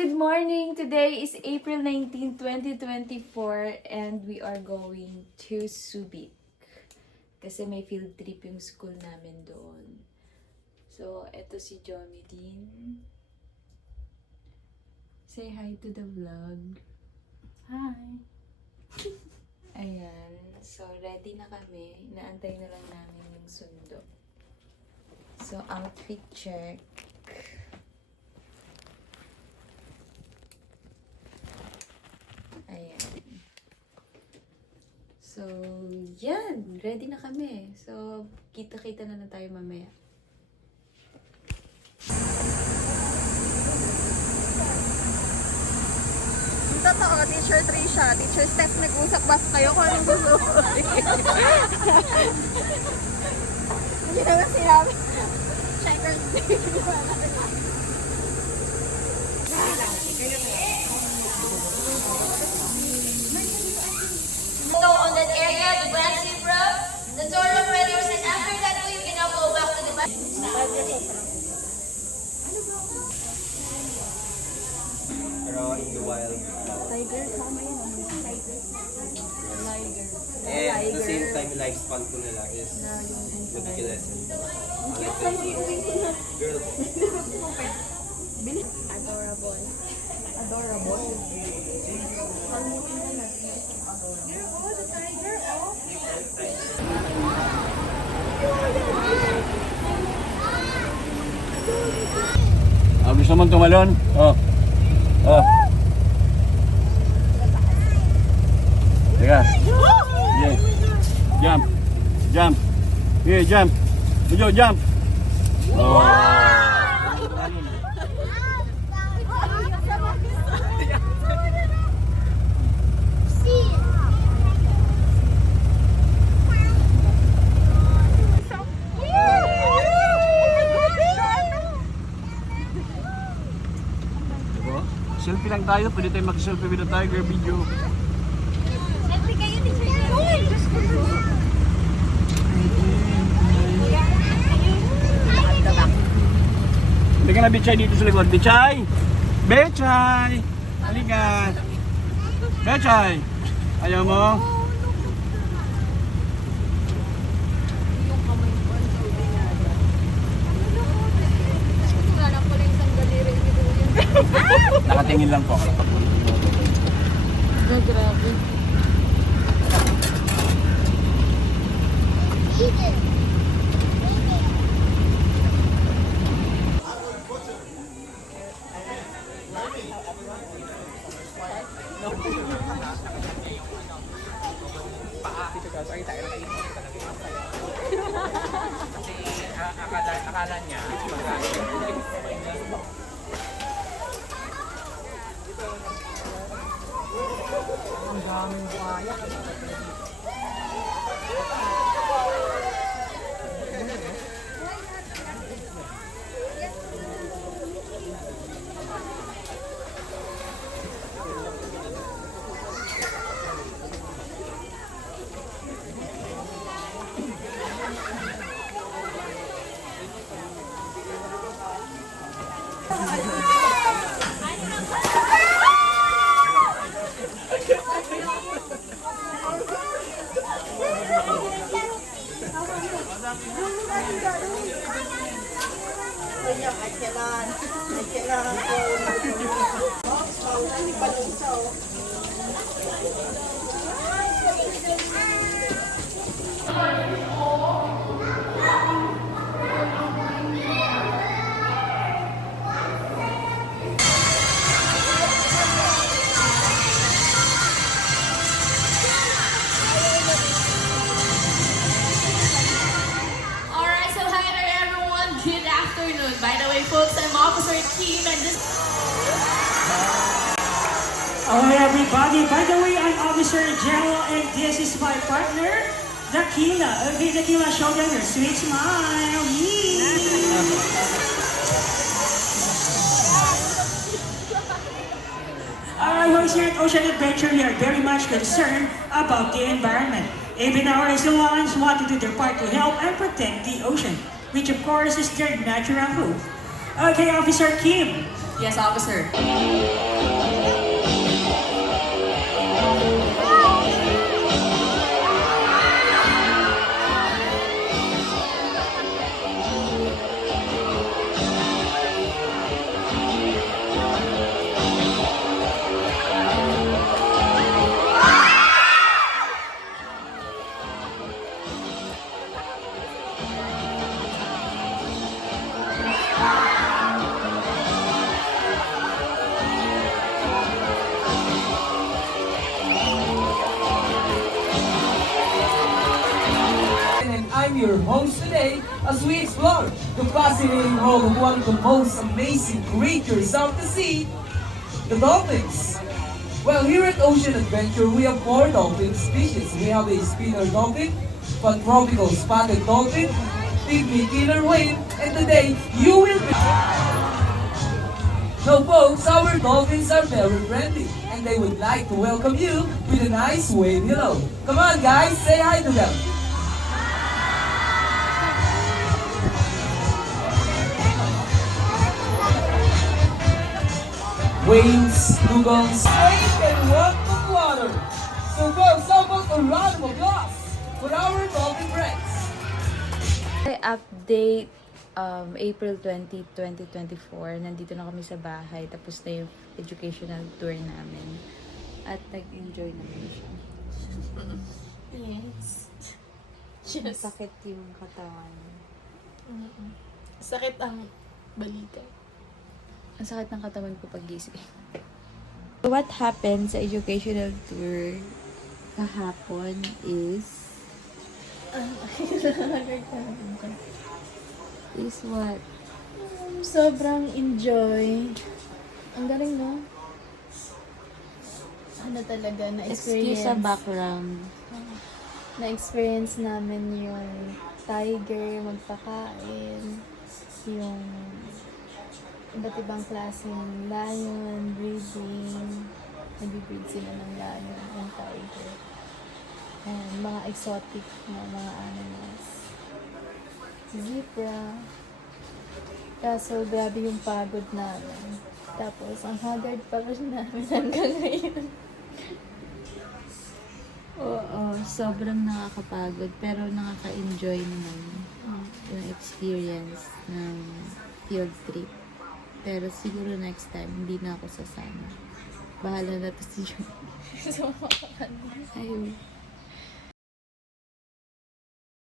good morning! Today is April 19, 2024 and we are going to Subic. Kasi may field trip yung school namin doon. So, eto si Jomi din. Say hi to the vlog. Hi! Ayan. So, ready na kami. Inaantay na lang namin yung sundo. So, outfit check. Ayan. So, yan. Ready na kami. So, kita-kita na tayo mamaya. Totoo, Teacher Trisha, Teacher Steph, nag-usap ba kayo kung anong susunod? Hindi naman sinabi. Checkers day. On that area, the Grand Road, the door already was, and after that, you can now go back to the bus. Pero in the wild. Tiger, sama yun. Tiger. Tiger. And at the same time, yung lifespan ko nila is ridiculous. Girl po. Adorable. Adorable. Pangmutin na natin. Oh, the tiger, oh. Gusto mong tumalon? Oh. Oh. Teka. Yeah. Jump. Jump. Yeah, jump. Ujo, jump. Oh. Selfie lang tayo, pwede tayo mag-selfie with the tiger video. Selfie kayo, Teacher. Hindi ka na Bechay dito sa likod. Bechay! Bechay! Halika! Bechay! Ayaw mo? Nakatingin lang po ako. Grabe. Akala niya, Ang daming buhaya. Alright, so hi there, everyone. Good afternoon. By the way, folks, I'm Officer Kim, and this. Alright everybody, by the way, I'm Officer Jello and this is my partner, Dakila. Okay, Dakila, show them your sweet smile. Alright, boys, here at Ocean Adventure, we are very much concerned about the environment. Even our Isolans want to do their part to help and protect the ocean, which of course is their natural home. Okay, Officer Kim, Yes, officer. And I'm your host today as we explore the fascinating world of one of the most amazing creatures of the sea, the dolphins. Well, here at Ocean Adventure, we have 4 dolphin species. We have a spinner dolphin, pantropical spotted dolphin, pygmy killer whale, and today you will be... Now folks, our dolphins are very friendly and they would like to welcome you with a nice wave hello. Come on guys, say hi to them. Whales, dugongs, wave and walk on water. So folks, how about a round of applause for our dolphin friends? Update April 20, 2024. Nandito na kami sa bahay. Tapos na yung educational tour namin. At nag-enjoy naman siya. Yes. Masakit yung katawan. Sakit ang balikat. Ang sakit ng katawan ko pag-gising. What happened sa educational tour kahapon is what? Sobrang enjoy. Ang galing, no? Ano talaga, Excuse sa na-experience. background. Na-experience namin yung tiger, magpakain, yung iba't ibang klaseng lion, breeding. Nag-breed sila ng lion and tiger. And mga exotic na mga animals. Zebra. Kaso, grabe yung pagod namin. Tapos, ang haggard pa rin namin hanggang ngayon. Oo, sobrang nakakapagod pero nakaka-enjoy naman yung experience ng field trip. Pero siguro next time, hindi na ako sasama. Bahala na to si Jun. Ayun.